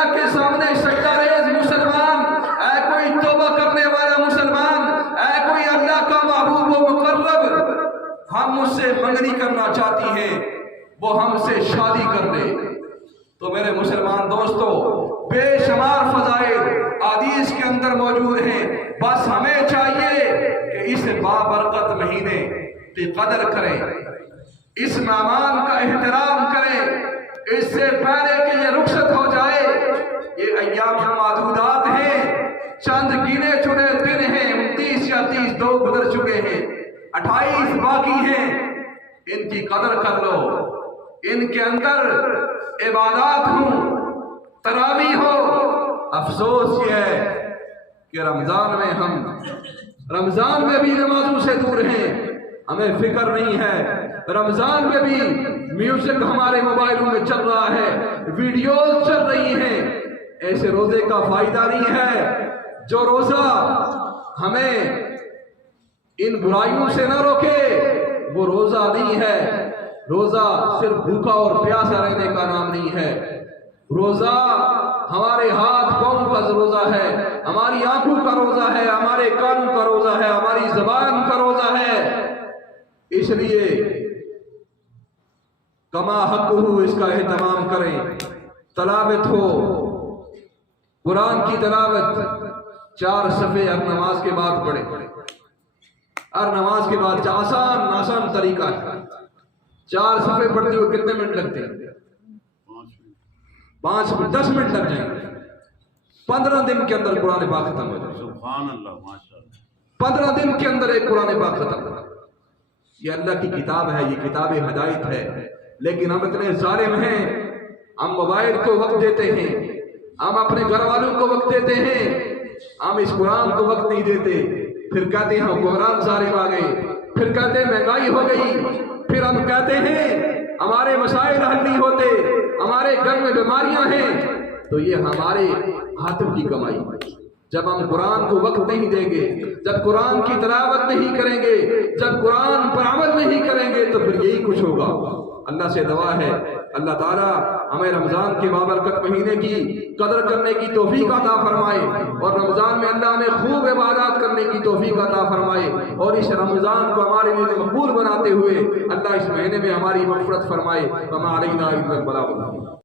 اللہ کے سامنے سجدہ ریز مسلمان، اے کوئی توبہ کرنے والا مسلمان، اے کوئی اللہ کا محبوب و مقرب، ہم اس سے منگنی کرنا چاہتی ہیں، وہ ہم سے شادی کر لے۔ تو میرے مسلمان دوستو، بے شمار فضائل حدیث کے اندر موجود ہیں، بس ہمیں چاہیے کہ اس بابرکت مہینے کی قدر کریں، اس مہمان کا احترام کریں، اس سے پہلے کہ یہ رخصت ہو جائے۔ یہ ایام معدودات ہیں، چند گنے چنے دن ہیں، 29 یا 30 دو گزر چکے ہیں، 28 باقی ہیں، ان کی قدر کر لو، ان کے اندر عبادات ہوں، تراویح ہو۔ افسوس یہ ہے کہ رمضان میں بھی نمازوں سے دور ہیں، ہمیں فکر نہیں ہے۔ رمضان میں بھی میوزک ہمارے موبائلوں میں چل رہا ہے، ویڈیوز چل رہی ہیں۔ ایسے روزے کا فائدہ نہیں ہے۔ جو روزہ ہمیں ان برائیوں سے نہ روکے وہ روزہ نہیں ہے۔ روزہ صرف بھوکا اور پیاسا رہنے کا نام نہیں ہے۔ روزہ ہمارے ہاتھ پاؤں کا روزہ ہے، ہماری آنکھوں کا روزہ ہے، ہمارے کانوں کا روزہ ہے، ہماری زبان کا روزہ ہے۔ اس لیے کما حق ہو اس کا اہتمام کریں۔ تلاوت ہو، قرآن کی تلاوت 4 صفحے ہر نماز کے بعد پڑھیں، ہر نماز کے بعد آسان طریقہ ہے۔ 4 صفحے پڑھتے ہوئے کتنے منٹ لگتے ہیں؟ 10 منٹ لگ جائیں گے۔ 15 دن کے اندر قرآن پاک ختم ہو جائے۔ سبحان اللہ، ماشاءاللہ۔ 15 دن کے اندر ایک قرآن پاک ختم ہو۔ یہ اللہ کی کتاب ہے، یہ کتاب ہدایت ہے، لیکن ہم اتنے ظالم ہیں، ہم موبائل کو وقت دیتے ہیں، ہم اپنے گھر والوں کو وقت دیتے ہیں، ہم اس قرآن کو وقت نہیں دیتے۔ پھر کہتے ہیں حکمران ظالم آ گئے، پھر کہتے ہیں مہنگائی ہو گئی، پھر ہم کہتے ہیں ہمارے مسائل حل نہیں ہوتے، ہمارے گھر میں بیماریاں ہیں۔ تو یہ ہمارے ہاتھوں کی کمائی۔ جب ہم قرآن کو وقت نہیں دیں گے، جب قرآن کی تلاوت نہیں کریں گے، جب قرآن پر عمل نہیں کریں گے، تو پھر یہی کچھ ہوگا۔ اللہ سے دعا ہے اللہ تعالیٰ ہمیں رمضان کے بابرکت مہینے کی قدر کرنے کی توفیق عطا فرمائے، اور رمضان میں اللہ ہمیں خوب عبادات کرنے کی توفیق عطا فرمائے، اور اس رمضان کو ہمارے لیے مقبول بناتے ہوئے اللہ اس مہینے میں ہماری مغفرت فرمائے۔ وما علینا الا البلاغ۔